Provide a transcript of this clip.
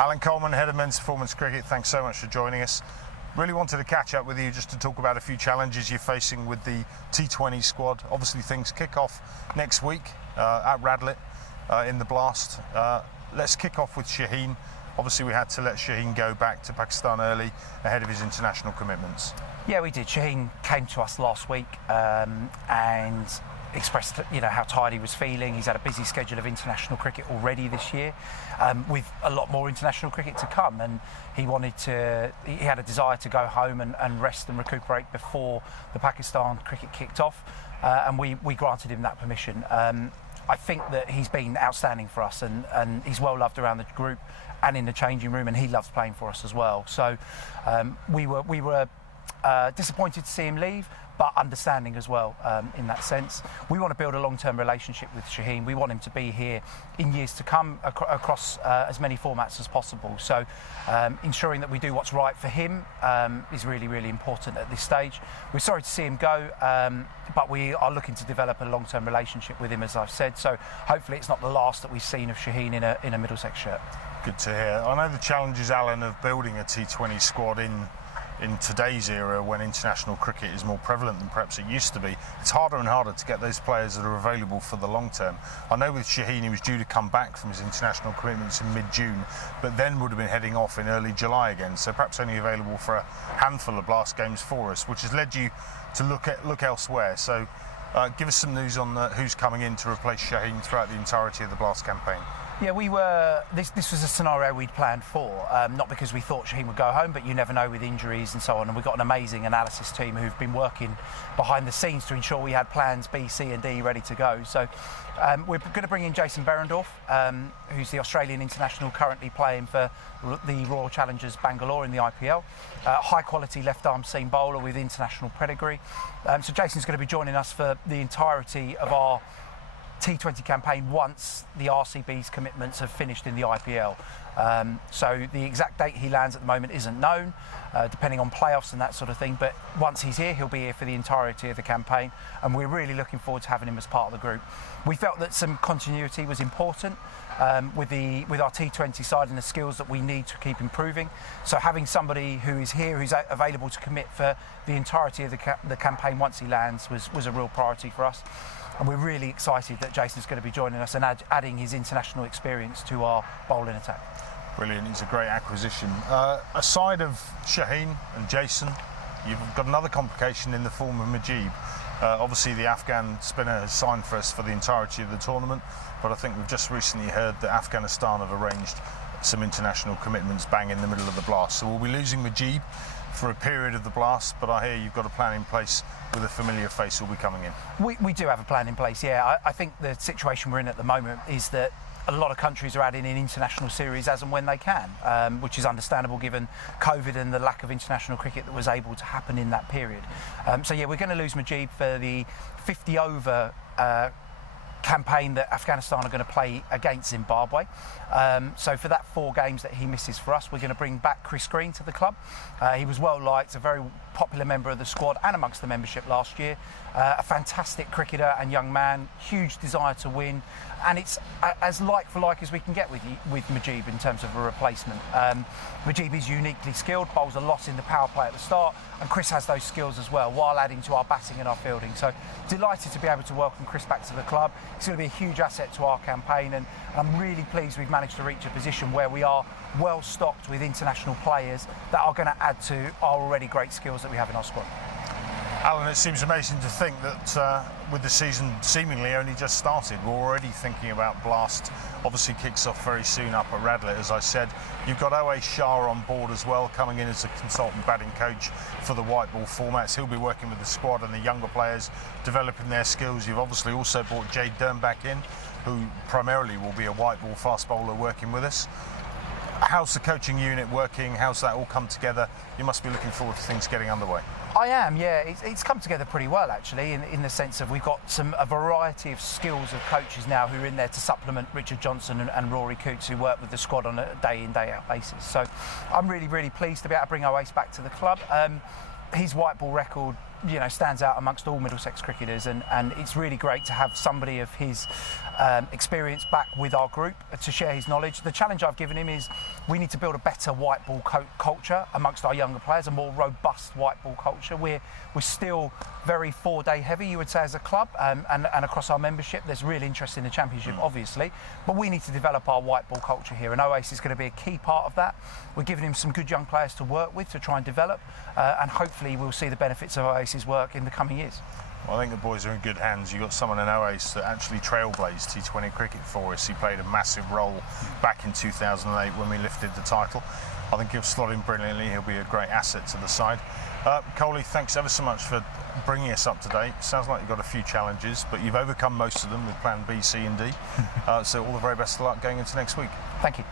Alan Coleman, Head of Men's Performance Cricket, thanks so much for joining us. Really wanted to catch up with you just to talk about a few challenges you're facing with the T20 squad. Obviously things kick off next week at Radlett in the Blast. Let's kick off with Shaheen. Obviously we had to let Shaheen go back to Pakistan early ahead of his international commitments. Yeah, we did. Shaheen came to us last week and expressed, how tired he was feeling. He's had a busy schedule of international cricket already this year, with a lot more international cricket to come, and he had a desire to go home and rest and recuperate before the Pakistan cricket kicked off, and we granted him that permission. I think that he's been outstanding for us, and he's well loved around the group and in the changing room, and he loves playing for us as well. So we were disappointed to see him leave, but understanding as well in that sense. We want to build a long-term relationship with Shaheen. We want him to be here in years to come across as many formats as possible. So ensuring that we do what's right for him is really, really important at this stage. We're sorry to see him go, but we are looking to develop a long-term relationship with him, as I've said. So hopefully it's not the last that we've seen of Shaheen in a Middlesex shirt. Good to hear. I know the challenges, Alan, of building a T20 squad in today's era, when international cricket is more prevalent than perhaps it used to be. It's harder and harder to get those players that are available for the long term. I know with Shaheen he was due to come back from his international commitments in mid-June, but then would have been heading off in early July again, so perhaps only available for a handful of Blast games for us, which has led you to look elsewhere. So give us some news on who's coming in to replace Shaheen throughout the entirety of the Blast campaign. Yeah, this was a scenario we'd planned for, not because we thought Shaheen would go home, but you never know with injuries and so on. And we've got an amazing analysis team who've been working behind the scenes to ensure we had plans B, C and D ready to go. So we're going to bring in Behrendorff, who's the Australian international currently playing for the Royal Challengers Bangalore in the IPL. High quality left arm seam bowler with international pedigree. So Jason's going to be joining us for the entirety of our T20 campaign once the RCB's commitments have finished in the IPL. So the exact date he lands at the moment isn't known, depending on playoffs and that sort of thing, but once he's here, he'll be here for the entirety of the campaign, and we're really looking forward to having him as part of the group. We felt that some continuity was important with our T20 side and the skills that we need to keep improving. So having somebody who is here, who's available to commit for the entirety of the campaign once he lands was a real priority for us. And we're really excited that Jason's going to be joining us and adding his international experience to our bowling attack. Brilliant, he's a great acquisition. Aside of Shaheen and Jason, you've got another complication in the form of Mujeeb. Obviously the Afghan spinner has signed for us for the entirety of the tournament, but I think we've just recently heard that Afghanistan have arranged some international commitments bang in the middle of the Blast. So we'll be losing Mujeeb for a period of the Blast, but I hear you've got a plan in place with a familiar face who'll be coming in. We do have a plan in place, yeah. I think the situation we're in at the moment is that a lot of countries are adding in international series as and when they can, which is understandable given COVID and the lack of international cricket that was able to happen in that period. So yeah, we're going to lose Mujeeb for the 50 over campaign that Afghanistan are going to play against Zimbabwe. So for that 4 games that he misses for us, we're going to bring back Chris Green to the club. He was well liked, a very popular member of the squad and amongst the membership last year. A fantastic cricketer and young man, huge desire to win, and it's as like for like as we can get with Mujeeb in terms of a replacement. Mujeeb is uniquely skilled, bowls a lot in the power play at the start, and Chris has those skills as well, while adding to our batting and our fielding. So delighted to be able to welcome Chris back to the club. He's going to be a huge asset to our campaign, and I'm really pleased we've managed to reach a position where we are well stocked with international players that are going to add to our already great skills that we have in our squad. Alan, it seems amazing to think that with the season seemingly only just started, we're already thinking about Blast. Obviously kicks off very soon up at Radlett, as I said. You've got Shah on board as well, coming in as a consultant batting coach for the white ball formats. He'll be working with the squad and the younger players, developing their skills. You've obviously also brought Jade Dern back in, who primarily will be a white ball fast bowler working with us. How's the coaching unit working? How's that all come together? You must be looking forward to things getting underway. I am, yeah. It's come together pretty well, actually, in the sense of we've got a variety of skills of coaches now who are in there to supplement Richard Johnson and Rory Coots, who work with the squad on a day-in, day-out basis. So I'm really, really pleased to be able to bring Oase back to the club. His white ball record stands out amongst all Middlesex cricketers, and it's really great to have somebody of his experience back with our group to share his knowledge. The challenge I've given him is we need to build a better white ball culture amongst our younger players, a more robust white ball culture. We're still very 4-day heavy, you would say, as a club, and across our membership. There's real interest in the Championship, obviously, but we need to develop our white ball culture here, and Oasis is going to be a key part of that. We're giving him some good young players to work with to try and develop, and hopefully we'll see the benefits of Oasis' work in the coming years. Well, I think the boys are in good hands. You've got someone in Oasis that actually trailblazed T20 cricket for us. He played a massive role back in 2008 when we lifted the title. I think he'll slot in brilliantly. He'll be a great asset to the side. Coley, thanks ever so much for bringing us up to date. Sounds like you've got a few challenges, but you've overcome most of them with plan B, C and D. So all the very best of luck going into next week. Thank you.